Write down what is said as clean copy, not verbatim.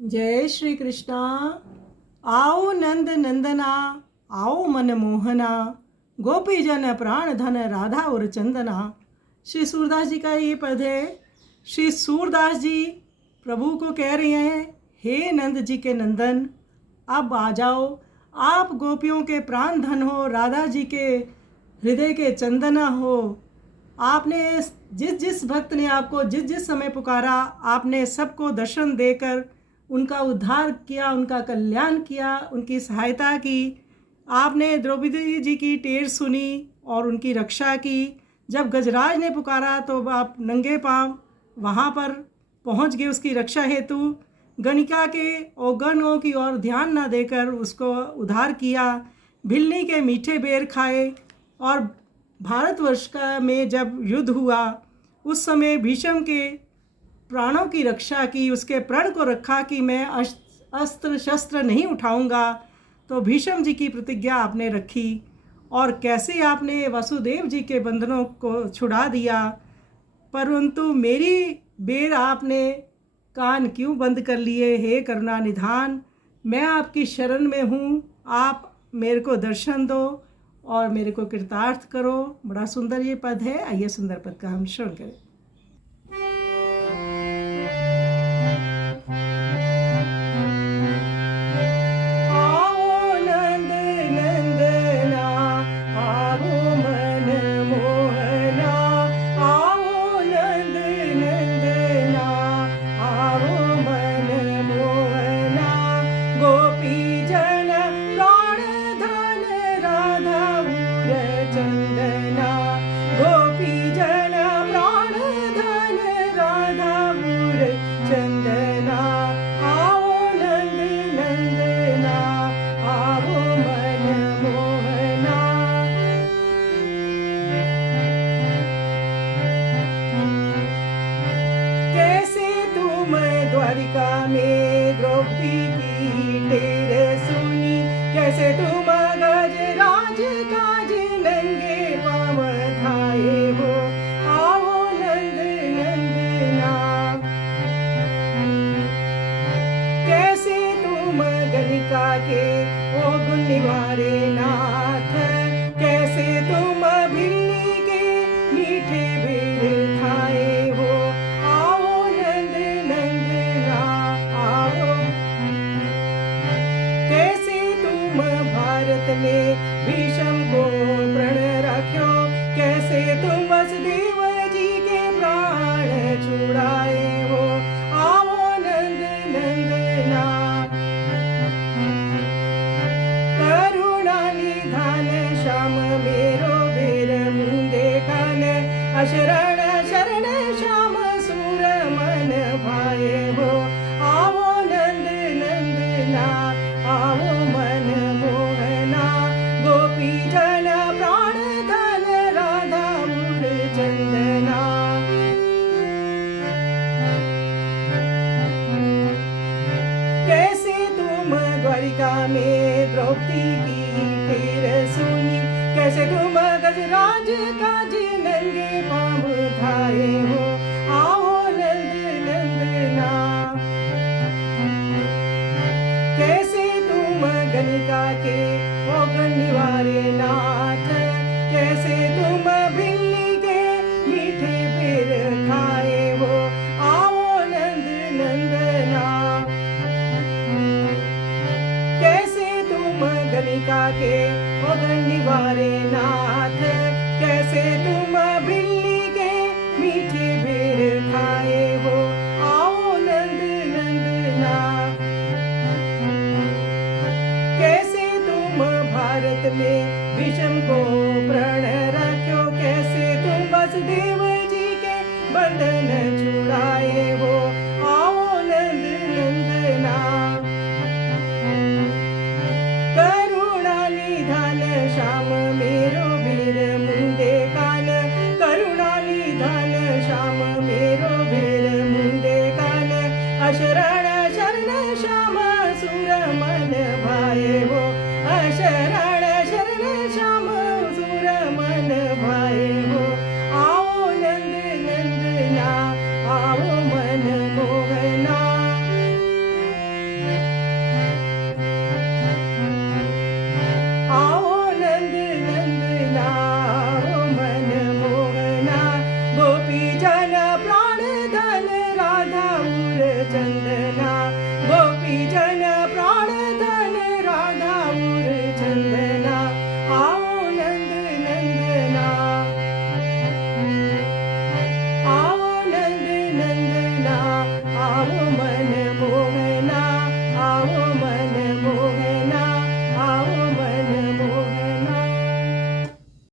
जय श्री कृष्णा। आओ नंद नंदना, आओ मन मोहना, गोपी जन प्राण धन राधा और चंदना। श्री सूरदास जी का ये पद है। श्री सूरदास जी प्रभु को कह रहे हैं, हे नंद जी के नंदन, अब आ जाओ। आप गोपियों के प्राण धन हो, राधा जी के हृदय के चंदना हो। आपने जिस जिस भक्त ने आपको जिस जिस समय पुकारा, आपने सबको दर्शन देकर उनका उद्धार किया, उनका कल्याण किया, उनकी सहायता की। आपने द्रौपदी जी की टेर सुनी और उनकी रक्षा की। जब गजराज ने पुकारा तो आप नंगे पांव वहाँ पर पहुँच गए उसकी रक्षा हेतु। गणिका के औगणों की ओर ध्यान न देकर उसको उद्धार किया। भिल्ली के मीठे बेर खाए। और भारतवर्ष का में जब युद्ध हुआ उस समय भीष्म के प्राणों की रक्षा की, उसके प्रण को रखा कि मैं अस्त्र शस्त्र नहीं उठाऊंगा। तो भीष्म जी की प्रतिज्ञा आपने रखी और कैसे आपने वसुदेव जी के बंधनों को छुड़ा दिया। परंतु मेरी बेर आपने कान क्यों बंद कर लिए? हे करुणा निधान, मैं आपकी शरण में हूँ, आप मेरे को दर्शन दो और मेरे को कृतार्थ करो। बड़ा सुंदर ये पद है। आइए सुंदर पद का हम श्रवण करें। द्वारिका में द्रौपदी की टेर सुनी, कैसे तुम गजराज काज नंगे पांव धाये हो। आओ नंद नंदना, कैसे तुम गणिका के ओ गुण निवारे नाथ, कैसे तुम भिल्ली के मीठे बेर खाए हो। भारत में भीष्म को प्रण रख्यो, कैसे तुम वसुदेव जी के प्राण छुड़ाए हो। आओ नंद नंदना, करुणा निधान श्याम मेरो बेर मुंदे कान, अशरण शरण श्याम सूर मन भाए हो। आओ नंद नंदना, आओ मन मोहना, गोपी जन प्राण धन राधा मूल चंदना। कैसे तुम द्वारिका में द्रौपदी की टेर सुनी, कैसे तुम गजराज काज नंगे पांव धाये हो। आओ नंद नंदना, कैसे तुम गणिका के औगण निवारे नाथ, कैसे तुम भिल्ली के मीठे बेर खाए हो। आओ नंद नंदना, कैसे तुम गणिका के औगण निवारे नाथ, कैसे तुम भिल्ली के मीठे बेर खाए हो। आओ नंद नंदना, कैसे तुम भारत में भीष्म को प्रण रख्यो, कैसे तुम वसुदेव जी के बंधन छुड़ाए हो।